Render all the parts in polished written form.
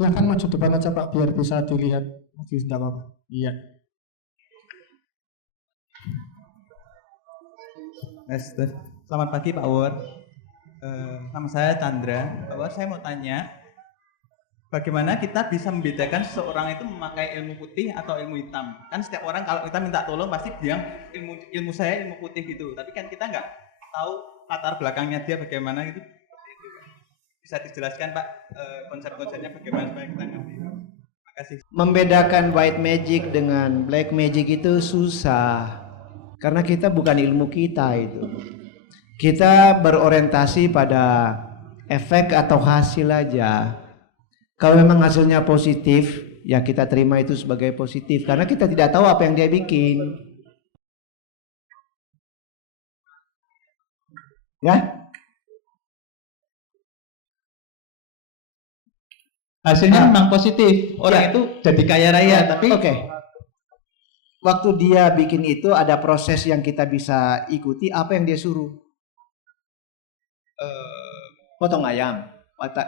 Silakan maju depan aja Pak, biar bisa dilihat. Tidak apa-apa. Iya. Selamat pagi Pak Wor. Nama saya Chandra. Pak Wor, saya mau tanya, bagaimana kita bisa membedakan seseorang itu memakai ilmu putih atau ilmu hitam? Kan setiap orang kalau kita minta tolong pasti bilang ilmu saya ilmu putih gitu. Tapi kan kita nggak tahu latar belakangnya dia bagaimana gitu. Bisa dijelaskan Pak konsep-konsepnya bagaimana supaya kita ngerti? Terima kasih. Membedakan white magic dengan black magic itu susah. Karena kita bukan ilmu kita itu. Kita berorientasi pada efek atau hasil aja. Kalau memang hasilnya positif, ya kita terima itu sebagai positif. Karena kita tidak tahu apa yang dia bikin. Ya? Hasilnya memang positif. Orang itu jadi kaya raya, tapi waktu dia bikin itu ada proses yang kita bisa ikuti. Apa yang dia suruh? Potong ayam,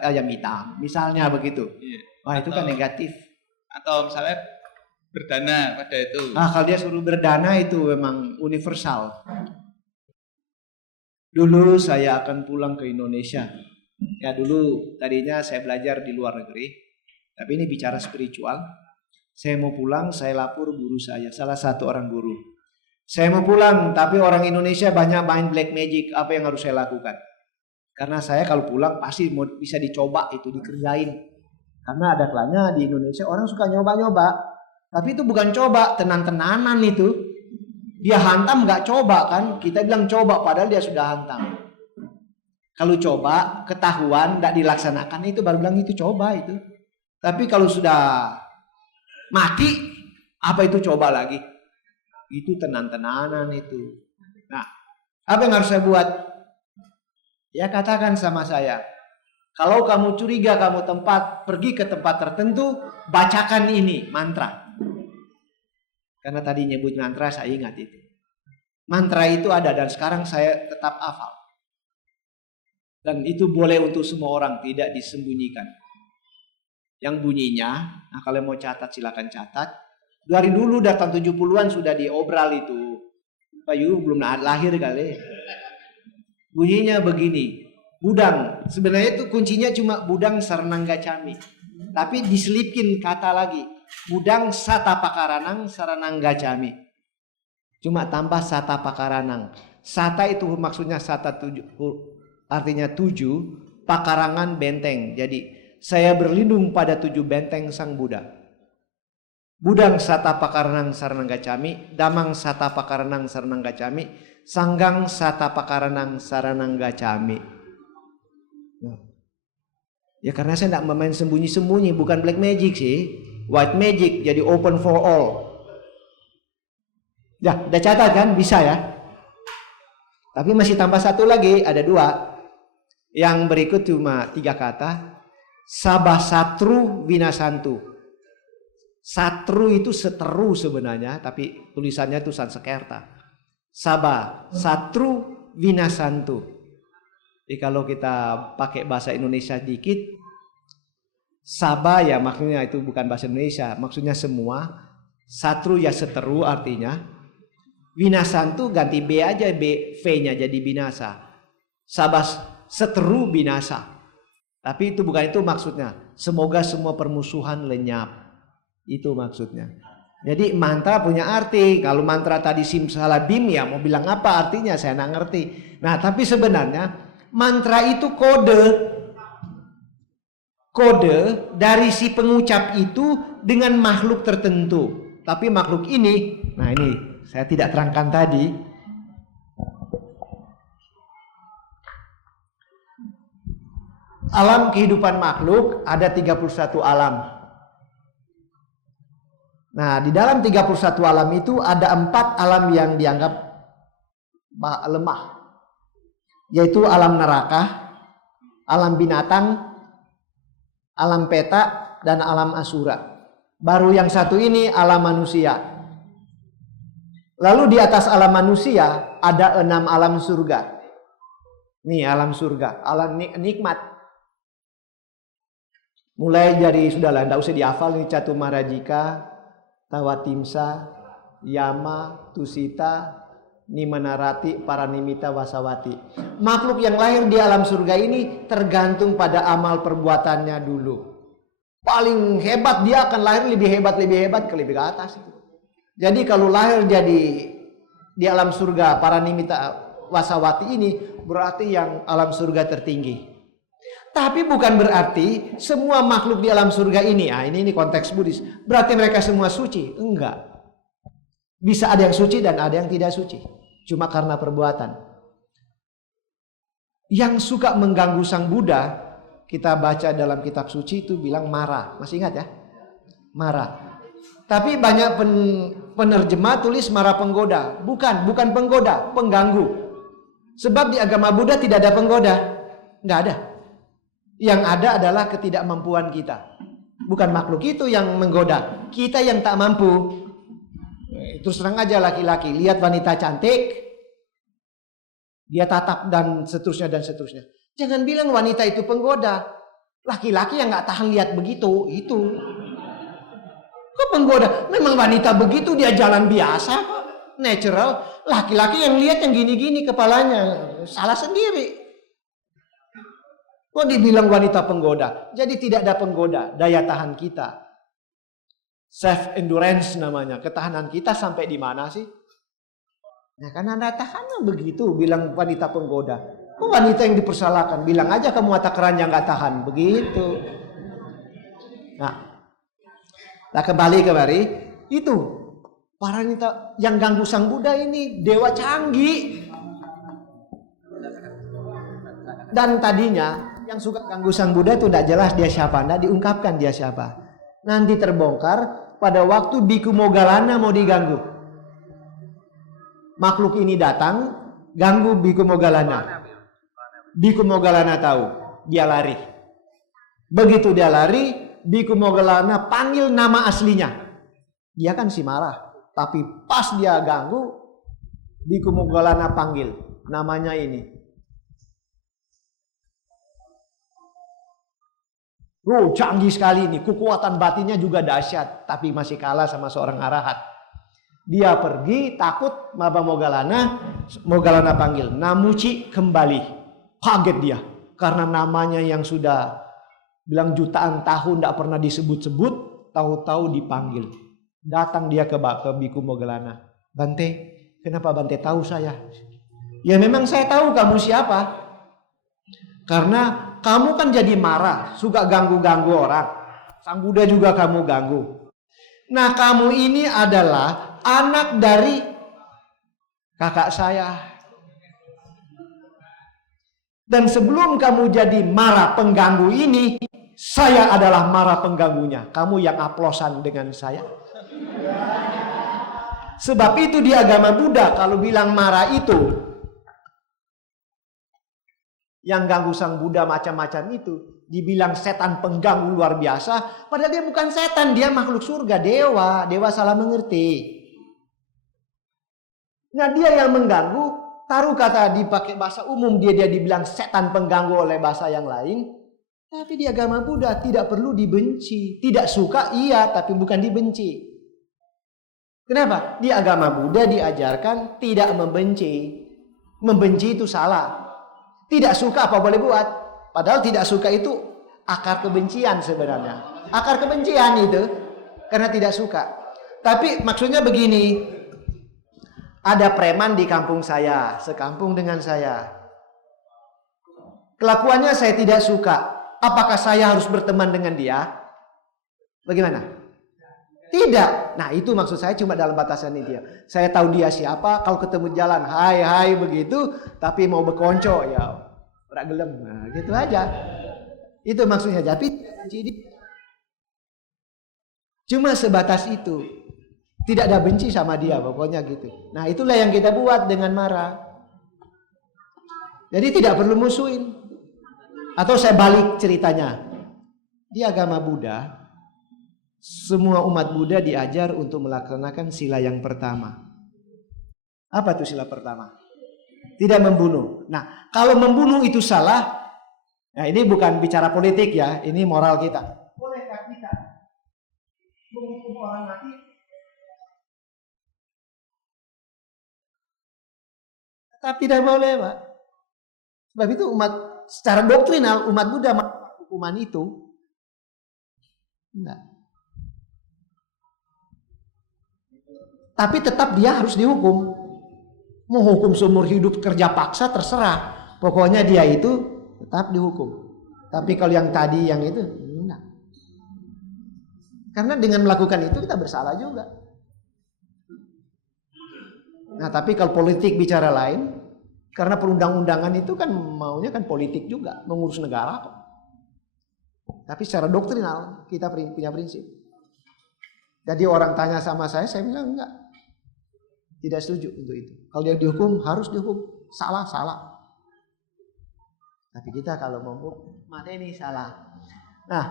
ayam hitam, misalnya begitu. Iya. Wah, itu kan negatif. Atau misalnya berdana pada itu. Nah, kalau dia suruh berdana itu memang universal. Dulu saya akan pulang ke Indonesia. Ya dulu tadinya saya belajar di luar negeri, tapi ini bicara spiritual. Saya mau pulang, saya lapor guru saya, salah satu orang guru. Saya mau pulang, tapi orang Indonesia banyak main black magic. Apa yang harus saya lakukan? Karena saya kalau pulang pasti bisa dicoba itu, dikerjain. Karena ada kalanya di Indonesia orang suka nyoba-nyoba, tapi itu bukan coba, tenan-tenanan itu. Dia hantam nggak coba kan? Kita bilang coba, padahal dia sudah hantam. Kalau coba, ketahuan, tidak dilaksanakan, itu baru bilang itu coba itu. Tapi kalau sudah mati, apa itu coba lagi? Itu tenan-tenanan itu. Nah, apa yang harus saya buat? Ya katakan sama saya, kalau kamu curiga kamu pergi ke tempat tertentu, bacakan ini mantra. Karena tadi nyebut mantra, saya ingat itu. Mantra itu ada dan sekarang saya tetap hafal. Dan itu boleh untuk semua orang, tidak disembunyikan. Yang bunyinya, nah kalau mau catat silakan catat. Dari dulu datang 70-an sudah diobral itu. Pak Yu belum lahir kali. Bunyinya begini. Budang, sebenarnya itu kuncinya cuma budang saranang gacami. Tapi diselipin kata lagi. Budang sata pakaranang saranang gacami. Cuma tambah sata pakaranang. Sata itu maksudnya sata artinya 7, pakarangan benteng. Jadi saya berlindung pada 7 benteng Sang Buddha. Budang sata pakaranang saranang gacami, damang sata pakaranang saranang gacami, sanggang sata pakaranang saranang gacami. Ya karena saya tidak memain sembunyi-sembunyi, bukan black magic sih. White magic, jadi open for all. Ya, udah catat kan? Bisa ya. Tapi masih tambah satu lagi, ada 2. Yang berikut cuma 3 kata. Sabah satru vinasantu. Satru itu seteru sebenarnya, tapi tulisannya itu Sanskerta. Sabah satru vinasantu. Jadi kalau kita pakai bahasa Indonesia dikit, Sabah ya maksudnya itu bukan bahasa Indonesia, maksudnya semua. Satru ya seteru artinya. Vinasantu ganti B aja, V-nya jadi binasa. Sabah seteru binasa. Tapi itu bukan itu maksudnya. Semoga semua permusuhan lenyap. Itu maksudnya. Jadi mantra punya arti. Kalau mantra tadi simsalabim ya mau bilang apa artinya saya nggak ngerti. Nah tapi sebenarnya mantra itu kode. Kode dari si pengucap itu dengan makhluk tertentu. Tapi makhluk ini, nah ini saya tidak terangkan tadi. Alam kehidupan makhluk ada 31 alam. Nah, di dalam 31 alam itu ada 4 alam yang dianggap lemah. Yaitu alam neraka, alam binatang, alam peta, dan alam asura. Baru yang satu ini alam manusia. Lalu di atas alam manusia ada 6 alam surga. Nih alam surga, alam nikmat. Mulai dari sudahlah, tidak usah dihafal ini Catumarajika, Tawatimsa, Yama, Tusita, Nimanarati, Paranimita, Wasawati. Makhluk yang lahir di alam surga ini tergantung pada amal perbuatannya dulu. Paling hebat dia akan lahir lebih hebat ke lebih ke atas itu. Jadi kalau lahir jadi di alam surga Paranimita Wasawati ini berarti yang alam surga tertinggi. Tapi bukan berarti semua makhluk di alam surga ini, ini konteks Buddhis, berarti mereka semua suci. Enggak. Bisa ada yang suci dan ada yang tidak suci. Cuma karena perbuatan. Yang suka mengganggu Sang Buddha, kita baca dalam kitab suci itu bilang Mara. Masih ingat ya? Mara. Tapi banyak penerjemah tulis Mara penggoda. Bukan penggoda, pengganggu. Sebab di agama Buddha tidak ada penggoda. Enggak ada. Yang ada adalah ketidakmampuan kita. Bukan makhluk itu yang menggoda. Kita yang tak mampu. Terus terang aja laki-laki. Lihat wanita cantik. Dia tatap dan seterusnya dan seterusnya. Jangan bilang wanita itu penggoda. Laki-laki yang gak tahan lihat begitu. Itu. Kok penggoda? Memang wanita begitu dia jalan biasa kok. Natural. Laki-laki yang lihat yang gini-gini kepalanya. Salah sendiri. Kok dibilang wanita penggoda? Jadi tidak ada penggoda, daya tahan kita. Self endurance namanya. Ketahanan kita sampai di mana sih? Nah, karena daya tahannya begitu bilang wanita penggoda. Kok wanita yang dipersalahkan? Bilang aja kamu mata keranjang nggak tahan, begitu. Nah kembali itu para wanita yang ganggu Sang Buddha ini dewa canggih. Dan tadinya yang suka ganggu Sang Buddha itu tidak jelas dia siapa, tidak diungkapkan dia siapa. Nanti terbongkar pada waktu Biku Moggallana mau diganggu. Makhluk ini datang, ganggu Biku Moggallana. Biku Moggallana tahu, dia lari. Begitu dia lari, Biku Moggallana panggil nama aslinya. Dia kan si marah, tapi pas dia ganggu, Biku Moggallana panggil namanya ini. Canggih sekali ini, kekuatan batinnya juga dahsyat, tapi masih kalah sama seorang arahat. Dia pergi, takut, Maba Moggallana panggil, Namuci kembali. Kaget dia, karena namanya yang sudah bilang jutaan tahun tidak pernah disebut-sebut, tahu-tahu dipanggil. Datang dia ke Biku Moggallana. Bante, kenapa Bante tahu saya? Ya memang saya tahu kamu siapa. Karena kamu kan jadi marah, suka ganggu-ganggu orang. Sang Buddha juga kamu ganggu. Nah, kamu ini adalah anak dari kakak saya. Dan sebelum kamu jadi marah pengganggu ini, saya adalah marah pengganggunya. Kamu yang aplosan dengan saya. Sebab itu di agama Buddha kalau bilang marah itu, yang ganggu Sang Buddha macam-macam itu dibilang setan pengganggu luar biasa, padahal dia bukan setan, dia makhluk surga, dewa salah mengerti. Nah, dia yang mengganggu, taruh kata dipakai bahasa umum, dia dibilang setan pengganggu oleh bahasa yang lain. Tapi di agama Buddha tidak perlu dibenci, tidak suka iya, tapi bukan dibenci. Kenapa? Di agama Buddha diajarkan tidak membenci. Membenci itu salah. Tidak suka apa boleh buat. Padahal tidak suka itu akar kebencian sebenarnya. Akar kebencian itu karena tidak suka. Tapi maksudnya begini. Ada preman di kampung saya, sekampung dengan saya. Kelakuannya saya tidak suka. Apakah saya harus berteman dengan dia? Bagaimana? Tidak. Nah, itu maksud saya cuma dalam batasan ini dia. Saya tahu dia siapa, kalau ketemu jalan hai begitu, tapi mau berkonco ya ora gelem. Nah, gitu aja. Itu maksudnya. Tapi cuma sebatas itu. Tidak ada benci sama dia, pokoknya gitu. Nah, itulah yang kita buat dengan marah. Jadi tidak perlu musuhin. Atau saya balik ceritanya. Di agama Buddha, semua umat Buddha diajar untuk melaksanakan sila yang pertama. Apa itu sila pertama? Tidak membunuh. Nah, kalau membunuh itu salah, nah ini bukan bicara politik ya, ini moral kita. Tapi tidak boleh, Pak. Sebab itu secara doktrinal umat Buddha hukuman itu enggak. Tapi tetap dia harus dihukum. Mau hukum seumur hidup kerja paksa terserah. Pokoknya dia itu tetap dihukum. Tapi kalau yang tadi yang itu enggak. Karena dengan melakukan itu kita bersalah juga. Nah, tapi kalau politik bicara lain, karena perundang-undangan itu kan maunya kan politik juga, mengurus negara kok. Tapi secara doktrinal kita punya prinsip. Jadi orang tanya sama saya bilang enggak. Tidak setuju untuk itu. Kalau dia dihukum, harus dihukum. Salah. Tapi kita kalau mau mati ini salah. Nah,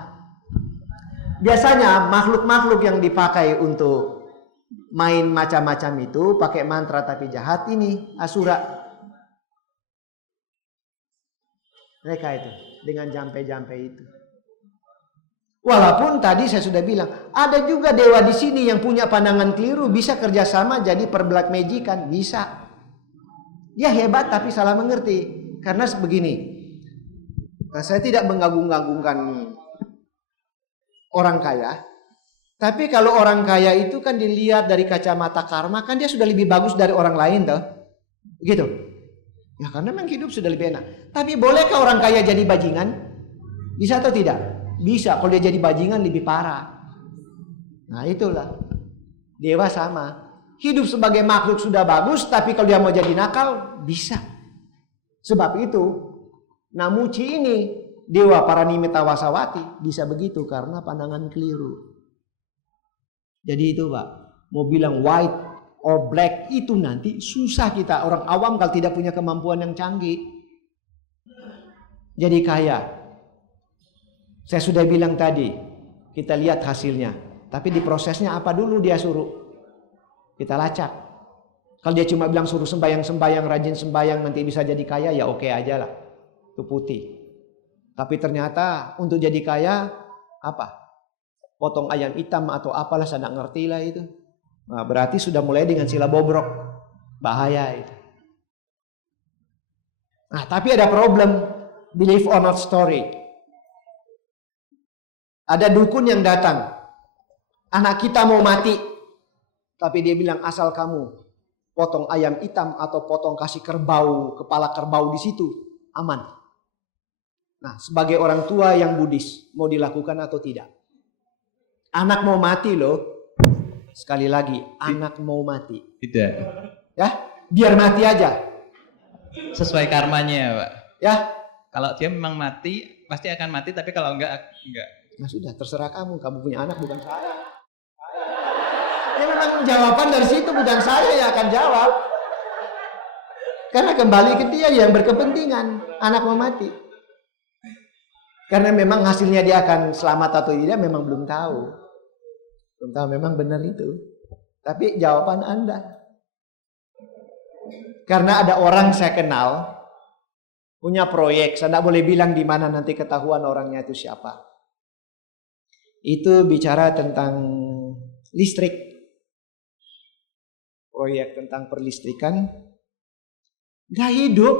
biasanya makhluk-makhluk yang dipakai untuk main macam-macam itu pakai mantra tapi jahat ini asura. Mereka itu dengan jampe-jampe itu. Walaupun tadi saya sudah bilang ada juga dewa di sini yang punya pandangan keliru, bisa kerjasama jadi per black magican, bisa. Dia hebat tapi salah mengerti. Karena begini, saya tidak mengagung-agungkan orang kaya. Tapi kalau orang kaya itu kan dilihat dari kacamata karma, kan dia sudah lebih bagus dari orang lain toh. Begitu. Ya karena memang hidup sudah lebih enak. Tapi bolehkah orang kaya jadi bajingan? Bisa atau tidak? Bisa. Kalau dia jadi bajingan lebih parah. Nah itulah. Dewa sama. Hidup sebagai makhluk sudah bagus, tapi kalau dia mau jadi nakal, bisa. Sebab itu, Namuci ini, Dewa Paranimita Wasawati, bisa begitu karena pandangan keliru. Jadi itu Pak, mau bilang white or black itu nanti susah kita. Orang awam kalau tidak punya kemampuan yang canggih. Jadi kaya. Saya sudah bilang tadi, kita lihat hasilnya. Tapi di prosesnya apa dulu dia suruh? Kita lacak. Kalau dia cuma bilang suruh sembayang-sembayang, rajin sembayang nanti bisa jadi kaya, ya oke aja lah. Itu putih. Tapi ternyata untuk jadi kaya, apa? Potong ayam hitam atau apalah, saya tidak ngerti lah itu. Nah, berarti sudah mulai dengan sila bobrok. Bahaya itu. Nah, tapi ada problem. Believe or not story. Ada dukun yang datang. Anak kita mau mati. Tapi dia bilang asal kamu potong ayam hitam atau potong kasih kerbau, kepala kerbau di situ, aman. Nah, sebagai orang tua yang Buddhis, mau dilakukan atau tidak? Anak mau mati loh. Sekali lagi, anak mau mati. Tidak. Ya, biar mati aja. Sesuai karmanya, Pak. Ya. Kalau dia memang mati, pasti akan mati, tapi kalau enggak. Nah sudah, terserah kamu punya anak bukan saya. Ya memang jawaban dari situ bukan saya yang akan jawab. Karena kembali ke dia yang berkepentingan, anak mau mati. Karena memang hasilnya dia akan selamat atau tidak memang belum tahu. Belum tahu memang benar itu. Tapi jawaban Anda. Karena ada orang saya kenal punya proyek, saya tidak boleh bilang di mana nanti ketahuan orangnya itu siapa. Itu bicara tentang listrik. Proyek tentang perlistrikan. Gak hidup.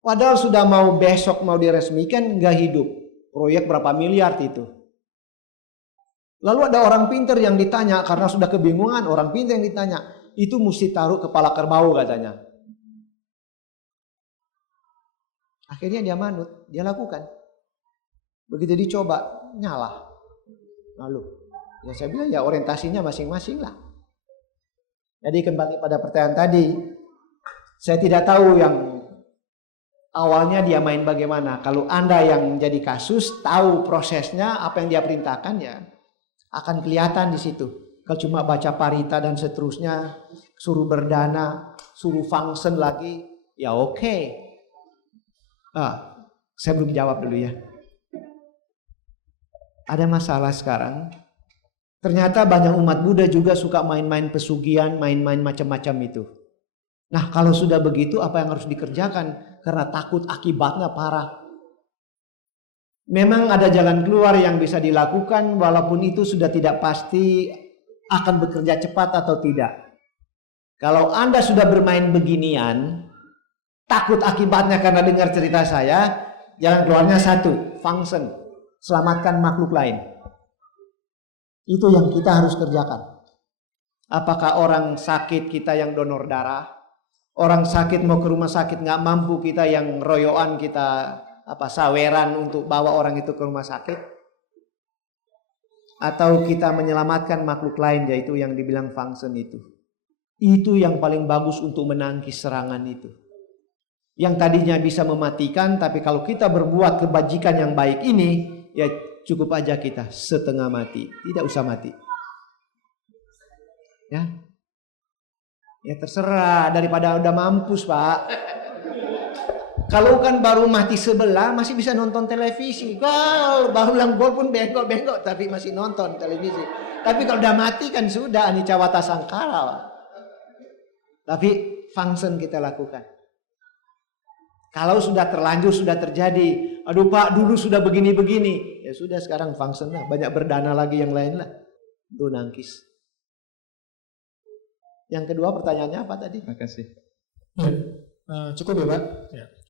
Padahal sudah mau besok mau diresmikan, gak hidup. Proyek berapa miliar itu. Lalu ada orang pintar yang ditanya, karena sudah kebingungan, orang pintar yang ditanya, itu mesti taruh kepala kerbau katanya. Akhirnya dia manut, dia lakukan. Begitu dicoba, nyala. Lalu, ya saya bilang ya orientasinya masing-masing lah. Jadi kembali pada pertanyaan tadi, saya tidak tahu yang awalnya dia main bagaimana. Kalau Anda yang jadi kasus, tahu prosesnya, apa yang dia perintahkan ya akan kelihatan di situ. Kalau cuma baca parita dan seterusnya, suruh berdana, suruh function lagi, ya oke. Saya belum jawab dulu ya. Ada masalah sekarang. Ternyata banyak umat Buddha juga suka main-main pesugihan, main-main macam-macam itu. Nah, kalau sudah begitu apa yang harus dikerjakan? Karena takut akibatnya parah. Memang ada jalan keluar yang bisa dilakukan walaupun itu sudah tidak pasti akan bekerja cepat atau tidak. Kalau Anda sudah bermain beginian, takut akibatnya karena dengar cerita saya, jalan keluarnya satu, function, selamatkan makhluk lain. Itu yang kita harus kerjakan. Apakah orang sakit kita yang donor darah, orang sakit mau ke rumah sakit nggak mampu kita yang royoan kita saweran untuk bawa orang itu ke rumah sakit, atau kita menyelamatkan makhluk lain, yaitu yang dibilang function itu yang paling bagus untuk menangkis serangan itu. Yang tadinya bisa mematikan, tapi kalau kita berbuat kebajikan yang baik ini, ya cukup aja kita setengah mati, tidak usah mati. Ya terserah, daripada udah mampus Pak. Kalau kan baru mati sebelah masih bisa nonton televisi. Gol, baru gol pun bengkok-bengkok tapi masih nonton televisi. Tapi kalau udah mati kan sudah anicca wata sangkara Pak. Tapi function kita lakukan. Kalau sudah terlanjur, sudah terjadi, aduh Pak dulu sudah begini-begini, ya sudah sekarang function lah, banyak berdana lagi yang lain lah untuk nangkis. Yang kedua pertanyaannya apa tadi? Terima kasih. Cukup ya Pak? Ya.